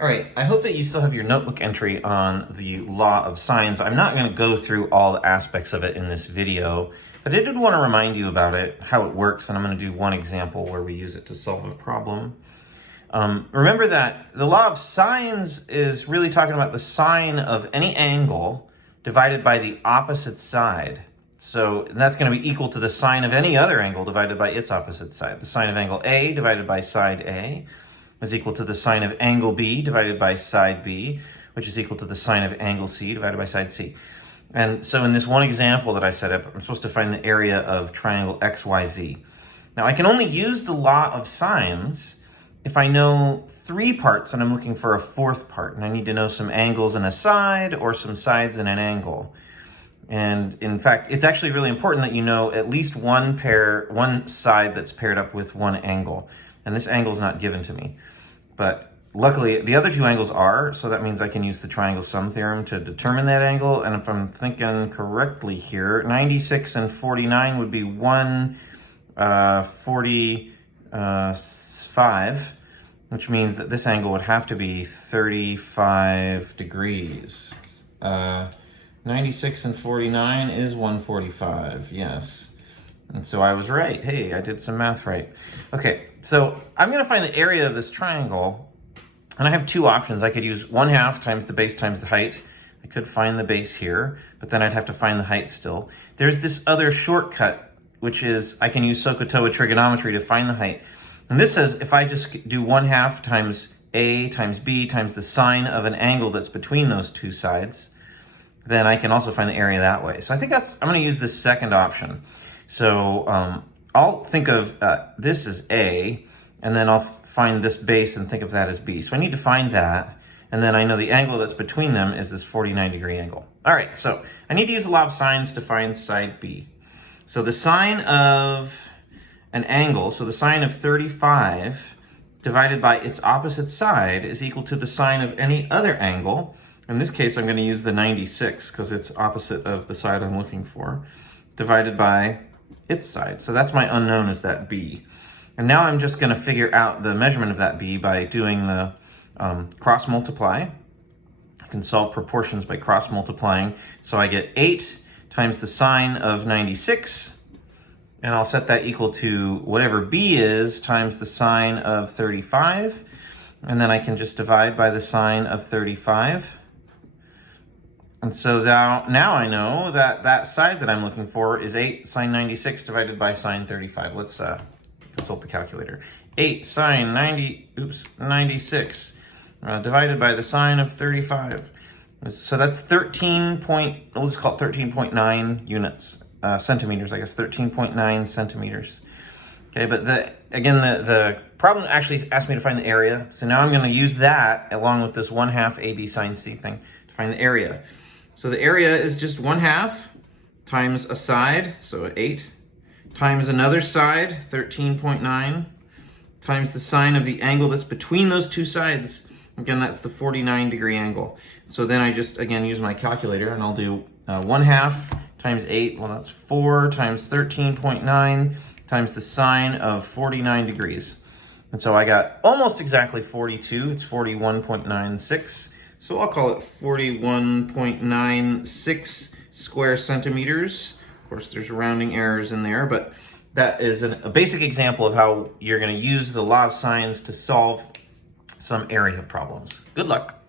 All right, I hope that you still have your notebook entry on the law of sines. I'm not going to go through all the aspects of it in this video, but I did want to remind you about it, how it works, and I'm going to do one example where we use it to solve a problem. Remember that the law of sines is really talking about the sine of any angle divided by the opposite side. So that's going to be equal to the sine of any other angle divided by its opposite side. The sine of angle A divided by side A is equal to the sine of angle B divided by side B, which is equal to the sine of angle C divided by side C. And so in this one example that I set up, I'm supposed to find the area of triangle XYZ. Now I can only use the law of sines if I know three parts and I'm looking for a fourth part, and I need to know some angles in a side or some sides in an angle. And in fact, it's actually really important that you know at least one side that's paired up with one angle. And this angle is not given to me. But luckily, the other two angles are, so that means I can use the triangle sum theorem to determine that angle. And if I'm thinking correctly here, 96 and 49 would be 145, which means that this angle would have to be 35 degrees. 96 and 49 is 145, yes. And so I was right. Hey, I did some math right. Okay, so I'm going to find the area of this triangle, and I have two options. I could use 1/2 times the base times the height. I could find the base here, but then I'd have to find the height still. There's this other shortcut, which is I can use SOHCAHTOA trigonometry to find the height. And this says if I just do 1/2 times A times B times the sine of an angle that's between those two sides, then I can also find the area that way. So I think I'm going to use this second option. So I'll think of this as A, and then I'll find this base and think of that as B. So I need to find that, and then I know the angle that's between them is this 49-degree angle. All right, so I need to use the law of sines to find side B. So the sine of an angle, so the sine of 35 divided by its opposite side is equal to the sine of any other angle. In this case, I'm going to use the 96 because it's opposite of the side I'm looking for, divided by its side. So that's my unknown, is that B. And now I'm just going to figure out the measurement of that B by doing the cross multiply. I can solve proportions by cross multiplying. So I get 8 times the sine of 96, and I'll set that equal to whatever B is times the sine of 35. And then I can just divide by the sine of 35. And so now I know that that side that I'm looking for is 8 sine 96 divided by sine 35. Let's consult the calculator. 8 sine 96 divided by the sine of 35. So that's let's call it 13.9 units, centimeters, I guess, 13.9 centimeters. Okay, but the problem actually asked me to find the area. So now I'm going to use that along with this 1/2 AB sine C thing to find the area. So the area is just 1/2 times a side, so 8, times another side, 13.9, times the sine of the angle that's between those two sides. Again, that's the 49-degree angle. So then I just, again, use my calculator, and I'll do 1/2 times 8, well, that's 4 times 13.9 times the sine of 49 degrees. And so I got almost exactly 42. It's 41.96. So I'll call it 41.96 square centimeters. Of course, there's rounding errors in there, but that is a basic example of how you're going to use the law of sines to solve some area problems. Good luck.